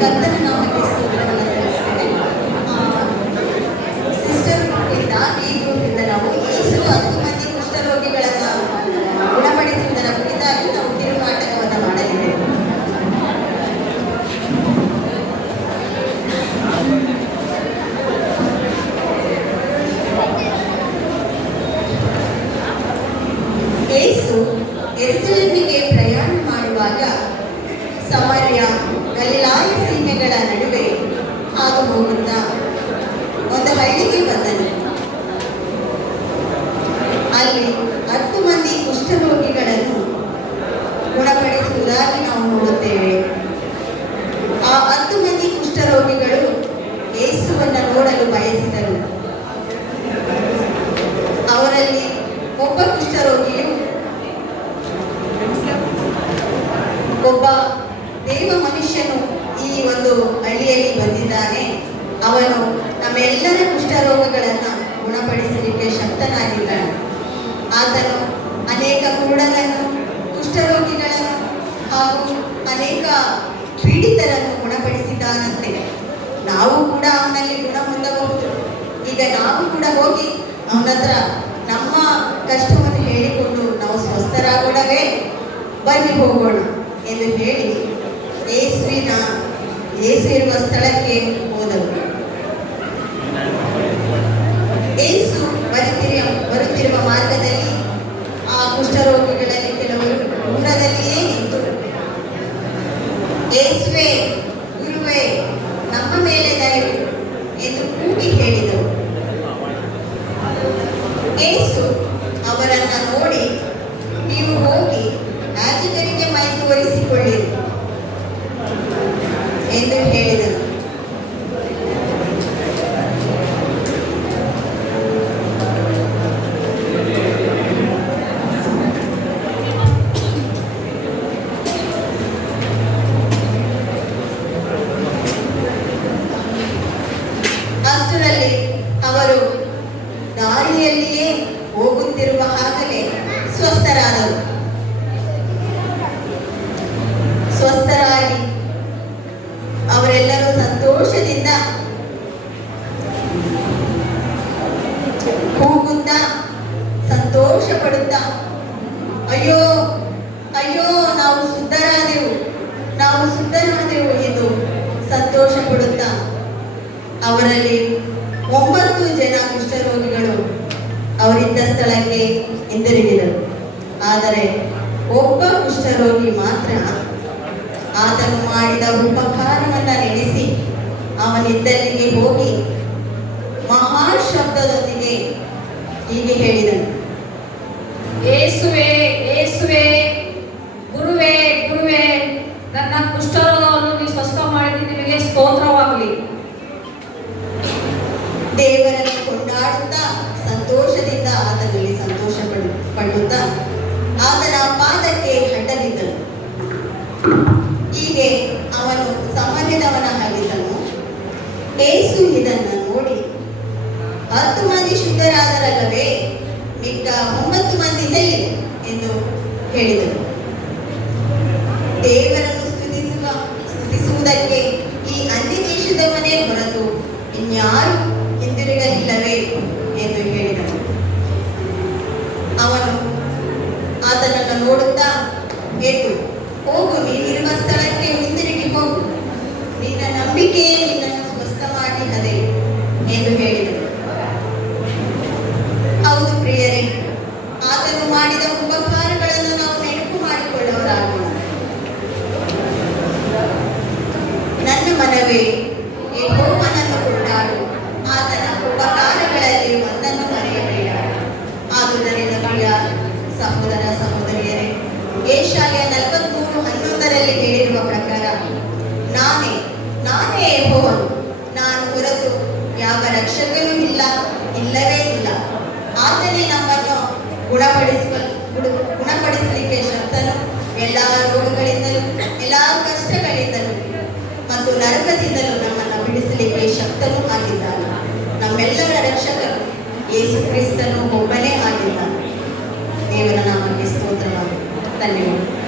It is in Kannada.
ಕರ್ತನ ನಾಮಕ್ಕೆ ಸ್ತೋತ್ರವನ್ನು ಸಲ್ಲಿಸ್ತೇನೆ. ಸಿಸ್ಟರ್ ಇಂದ ಈ ಗ್ರೂಪಿಂದ ನಾವು ಯೇಸು 10 ಮಂದಿ ಕುಷ್ಠರೋಗಿಗಳನ್ನು ಗುಣಪಡಿಸುವುದರ ಕುರಿತಾಗಿ ನಾವು ಕಿರುನಾಟಕವನ್ನು ಮಾಡಲಿದ್ದೇವೆ. ಯೇಸು ಯೆರೂಸಲೇಮಿಗೆ ಪ್ರಯಾಣ ಮಾಡುವಾಗ ಸಮಾರ್ಯ ಗಲಿಲಾಯ ಸೀಮೆಗಳ ನಡುವೆ ಹಾದು ಹೋಗುತ್ತಾ ಒಂದು ಹಳ್ಳಿಗೆ ಬಂದನು. ಅಲ್ಲಿ 10 ಮಂದಿ ಕುಷ್ಠರೋಗಿಗಳನ್ನು ಗುಣಪಡಿಸುವುದಾಗಿ ನಾವು ನೋಡುತ್ತೇವೆ. ಆ 10 ಮಂದಿ ಕುಷ್ಠರೋಗಿಗಳು ಯೇಸುವನ್ನು ನೋಡಲು ಬಯಸಿದರು. ಅವರಲ್ಲಿ ಒಬ್ಬ ಕುಷ್ಠರೋಗಿಯು ಒಬ್ಬ ದೇವ ಮನುಷ್ಯನು ಈ ಒಂದು ಹಳ್ಳಿಯಲ್ಲಿ ಬಂದಿದ್ದಾನೆ, ಅವನು ನಮ್ಮೆಲ್ಲರ ಕುಷ್ಠರೋಗಗಳನ್ನು ಗುಣಪಡಿಸಲಿಕ್ಕೆ ಶಕ್ತನಾಗಿದ್ದಾನೆ. ಆತನು ಅನೇಕ ಕುರುಡರನ್ನು, ಕುಷ್ಠರೋಗಿಗಳನ್ನು ಹಾಗೂ ಅನೇಕ ಪೀಡಿತರನ್ನು ಗುಣಪಡಿಸಿದ್ದಾನಂತೆ. ನಾವು ಕೂಡ ಅವನಲ್ಲಿ ಗುಣ ಹೊಂದಬಹುದು. ಈಗ ನಾವು ಕೂಡ ಹೋಗಿ ಅವನ ಹತ್ರ ನಮ್ಮ ಕಷ್ಟವನ್ನು ಹೇಳಿಕೊಂಡು ನಾವು ಸ್ವಸ್ಥರಾಗೋಣವೇ, ಬನ್ನಿ ಹೋಗೋಣ ಎಂದು ಹೇಳಿ ಯೇಸು ಇರುವ ಸ್ಥಳಕ್ಕೆ ಹೋದರು. ಯೇಸು ಬರುತ್ತಿರುವ ಮಾರ್ಗದಲ್ಲಿ ಆ ಕುಷ್ಠರೋಗಿಗಳಲ್ಲಿ ಕೆಲವರು ದೂರದಲ್ಲಿಯೇ ನಿಂತು, ಯೇಸುವೇ, ಗುರುವೇ, ನಮ್ಮ ಮೇಲೆ ದಯವು ಎಂದು ಕೂಗಿ ಹೇಳಿದರು. ಯೇಸು ಅವರನ್ನು ನೋಡಿ, ನೀವು ಹೋಗಿ ಯಾಜಕರಿಗೆ ಮೈ ತೋರಿಸಿಕೊಳ್ಳಿರಿ ಎಂದು ಹೇಳಿದರು. ಅಷ್ಟರಲ್ಲಿ ಅವರು ದಾರಿಯಲ್ಲಿಯೇ ಹೋಗುತ್ತಿರುವ ಹಾಗಲೇ ಸ್ವಸ್ಥರಾದರು. ಸ್ವಸ್ಥರಾಗಿ ಅವರೆಲ್ಲರೂ ಸಂತೋಷದಿಂದ ಕೂಗುತ್ತಾ, ಸಂತೋಷ ಪಡುತ್ತಾ, ಅಯ್ಯೋ ಅಯ್ಯೋ ನಾವು ಶುದ್ಧರಾದೆವು, ನಾವು ಶುದ್ಧರಾದೆವು ಎಂದು ಸಂತೋಷ ಪಡುತ್ತಾ ಅವರಲ್ಲಿ 9 ಜನ ಕುಷ್ಠರೋಗಿಗಳು ಅವರಿದ್ದ ಸ್ಥಳಕ್ಕೆ ಹಿಂದಿರುಗಿದರು. ಆದರೆ ಒಬ್ಬ ಕುಷ್ಠರೋಗಿ ಮಾತ್ರ ಆತನು ಮಾಡಿದ ಉಪಕಾರವನ್ನು ನೆನೆಸಿ ಅವನಿದ್ದಲ್ಲಿಗೆ ಹೋಗಿ ಮಹಾಶಬ್ದದೊಂದಿಗೆ ಹೀಗೆ ಹೇಳಿದನು, ಯೇಸುವೇ, ಯೇಸುವೇ, ಗುರುವೇ, ಗುರುವೇ, ನನ್ನ ಕುಷ್ಠರೋಗವನ್ನು ನೀ ಸ್ವಸ್ಥ ಮಾಡಿದ ನಿನಗೆ ಸ್ತೋತ್ರವಾಗಲಿ. ದೇವರನ್ನು ಕೊಂಡಾಡುತ್ತಾ ಸಂತೋಷದಿಂದ ಆತನಲ್ಲಿ ಸಂತೋಷ ಪಡುತ್ತಾ ಆತನ ಪಾದಕ್ಕೆ ಅಡ್ಡಬಿದ್ದನು. ಹೀಗೆ ಅವನು ಸಮಾರ್ಯದವನಾಗಿದ್ದನು. ಯೇಸು ಇದನ್ನು ನೋಡಿ, 10 ಮಂದಿ ಶುದ್ಧರಾದರಲ್ಲವೇ, ಮಿಕ್ಕ 9 ಮಂದಿ ಎಲ್ಲಿ ಎಂದು ಹೇಳಿದನು. ದೇವರನ್ನು ಸ್ತುತಿಸುವುದಕ್ಕೆ ಈ ಅನ್ಯ ದೇಶದವನೇ ಹೊರತು ಇನ್ಯಾರು ಹಿಂದಿರುಗಲಿಲ್ಲವೇ ಎಂದು ಹೇಳಿದನು. ಅವನು ಆತನನ್ನು ನೋಡುತ್ತಾ, ಎದ್ದು ಹೋಗು, ನೀನಿರುವ ಸ್ಥಳಕ್ಕೆ ಹಿಂದಿರುಗಿ ಹೋಗು, ನಿನ್ನ ನಂಬಿಕೆಯೇ ನಿನ್ನನ್ನು ಸ್ವಸ್ಥ ಮಾಡಿದೆ ಎಂದು ಹೇಳಿದನು. ಹೌದು ಪ್ರಿಯರೇ, ಆತನು ಮಾಡಿದ ಉಪಕಾರಗಳನ್ನು ನಾವು ನೆನಪು ಮಾಡಿಕೊಳ್ಳುವರಾಗೋಣ. ನನ್ನ ಮನವೇ, ಯೆಹೋವನನ್ನು ಕೊಂಡಾಡು, ಆತನ ಉಪಕಾರಗಳಲ್ಲಿ ಒಂದನ್ನು ಮರೆಯಬೇಡ. ಆದುದರಿಂದ ಪ್ರಿಯ ಸಹೋದರ ಸಹೋದರಿಯರೇ, ಯೆಶಾಯ 43:11 ಹೇಳಿರುವ ಪ್ರಕಾರ, ನಾನೇ ಯೆಹೋವನು, ನಾನು ಹೊರತು ಯಾವ ರಕ್ಷಕನೂ ಇಲ್ಲವೇ ಇಲ್ಲ. ಆತನೇ ನಮ್ಮನ್ನು ಗುಣಪಡಿಸಲಿಕ್ಕೆ ಶಕ್ತನು, ಎಲ್ಲ ರೋಗಗಳಿಂದಲೂ ಎಲ್ಲ ಕಷ್ಟಗಳಿಂದಲೂ ಮತ್ತು ನರಕದಿಂದಲೂ ನಮ್ಮನ್ನು ಬಿಡಿಸಲಿಕ್ಕೆ ಶಕ್ತನೂ ಆಗಿದ್ದಾನೆ. ನಮ್ಮೆಲ್ಲರ ರಕ್ಷಕನು ಯೇಸು ಕ್ರಿಸ್ತನು ಒಬ್ಬನೇ ಆಗಿದ್ದಾನೆ. ದೇವರ ನಾಮಕ್ಕೆ ಸ್ತೋತ್ರವಾಗಲಿ. ಧನ್ಯವಾದ.